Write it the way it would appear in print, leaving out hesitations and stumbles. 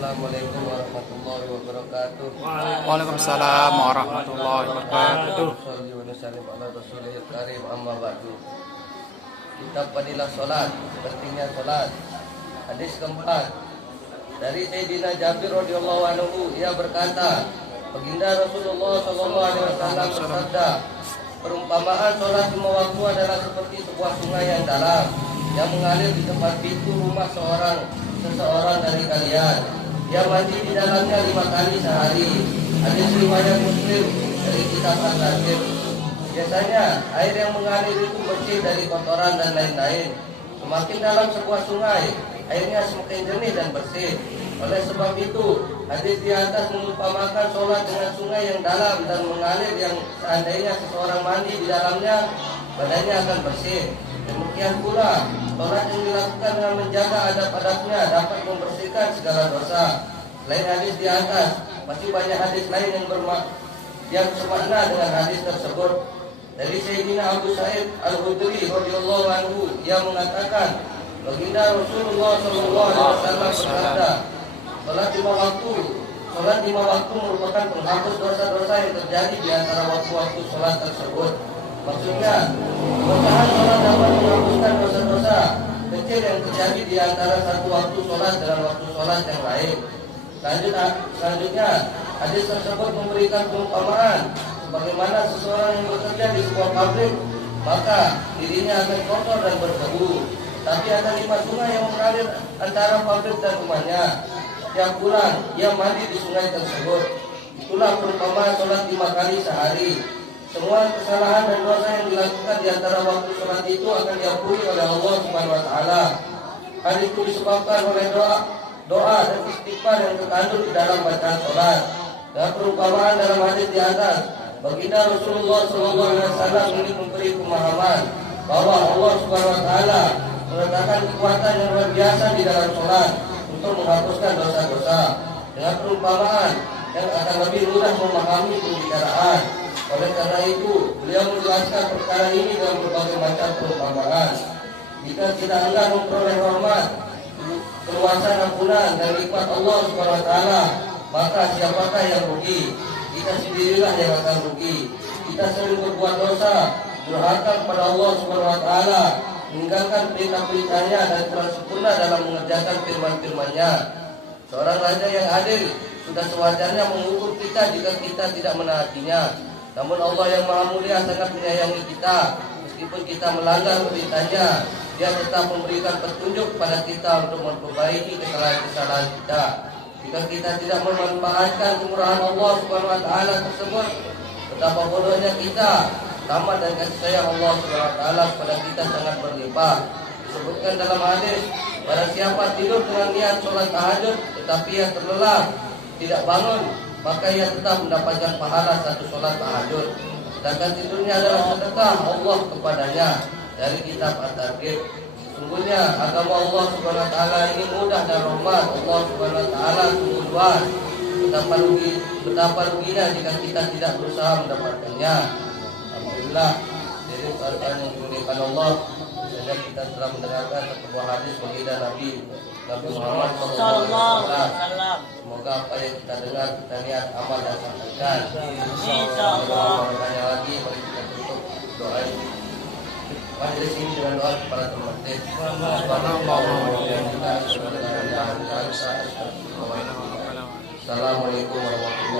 Assalamualaikum warahmatullahi wabarakatuh. Waalaikumsalam warahmatullahi wabarakatuh. Sholli wa nusallim ala rasulihil karim, amma ba'du. Kitab Fadilah Salat, pentingnya salat. Hadis keempat dari Sayyidina Jabir radhiyallahu anhu, ia berkata, baginda Rasulullah sallallahu alaihi wasallam bersabda, perumpamaan salat lima waktu adalah seperti sebuah sungai yang dalam yang mengalir di tempat pintu rumah seseorang dari kalian. Dia mandi di dalamnya 5 kali sehari. Hadis riwayat Muslim dari kitab Al-Tazkir. Biasanya air yang mengalir itu bersih dari kotoran dan lain-lain. Semakin dalam sebuah sungai, airnya semakin jernih dan bersih. Oleh sebab itu, hadis di atas mengumpamakan sholat dengan sungai yang dalam dan mengalir yang seandainya seseorang mandi di dalamnya, badannya akan bersih. Demikian pula, sholat yang dilakukan dengan menjaga adab-adabnya dapat membersihkan segala dosa. Selain hadis di atas, masih banyak hadis lain yang semakna dengan hadis tersebut. Dari Sayyidina Abu Sa'id Al-Khudri radhiyallahu anhu, ia mengatakan, baginda Rasulullah sallallahu alaihi wasallam bersabda, sholat lima waktu merupakan penghapus dosa-dosa yang terjadi di antara waktu-waktu sholat tersebut. Maksudnya, keberkahan sholat dapat menghapuskan dosa-dosa kecil yang terjadi di antara satu waktu sholat dengan waktu sholat yang lain. Selanjutnya, hadis tersebut memberikan perumpamaan sebagaimana seseorang yang bekerja di sebuah pabrik, maka dirinya akan kotor dan berdebu. Tapi ada 5 sungai yang mengalir antara pabrik dan rumahnya. Setiap bulan ia mandi di sungai tersebut. Itulah perumpamaan sholat 5 kali sehari. Semua kesalahan dan dosa yang dilakukan di antara waktu sholat itu akan diampuni oleh Allah Subhanahu wa taala. Hal itu disebabkan oleh doa dan istighfar yang terkandung di dalam bacaan sholat. Dan perumpamaan dalam hadis di atas, baginda Rasulullah SAW ini memberi pemahaman bahwa Allah Subhanahu wa taala meletakkan kekuatan yang luar biasa di dalam sholat untuk menghapuskan dosa-dosa. Dengan perumpamaan yang akan lebih mudah memahami pembicaraan. Oleh karena itu, beliau menjelaskan perkara ini dengan berbagai macam perumpamaan. Jika kita enggan memperoleh hormat, keluasan ampunan dan nikmat Allah Subhanahu wa taala, maka siapakah yang rugi? Kita sendirilah yang akan rugi. Kita sering berbuat dosa, durhaka kepada Allah Subhanahu wa taala, meninggalkan perintah-perintahnya dan kurang sempurna dalam mengerjakan firman-firman-Nya. Seorang raja yang adil sudah sewajarnya menghukum kita jika kita tidak menaatinya. Namun Allah yang Maha Mulia sangat menyayangi kita. Meskipun kita melanggar perintahnya, Dia tetap memberikan petunjuk kepada kita untuk memperbaiki kesalahan-kesalahan kita. Jika kita tidak memanfaatkan kemurahan Allah Subhanahu wa taala tersebut, betapa bodohnya kita. Rahmat dan kasih sayang Allah Subhanahu wa taala kepada kita sangat berlimpah. Disebutkan dalam hadis, barang siapa tidur dengan niat sholat tahajud tetapi ia terlelap, tidak bangun, maka ia tetap mendapatkan pahala satu sholat tahajud. Sedangkan tidurnya adalah sedekah Allah kepadanya. Dari kitab At-Tazkir. Sungguhnya agama Allah Subhanahu wa taala ini mudah dan rahmat. Allah Subhanahu wa taala sungguh luas. Betapa ruginya jika kita tidak berusaha mendapatkannya. Alhamdulillah, dari Al-Quran yang dimuliakan Allah, sehingga kita telah mendengarkan sebuah hadis baginda Nabi Muhammad SAW. Semoga apa yang kita dengar kita lihat amal dan sampaikan. Insyaallah. Bertanya lagi, mari kita tutup doa majelis ini dengan doa kepada termasuk. Assalamualaikum warahmatullahi wabarakatuh.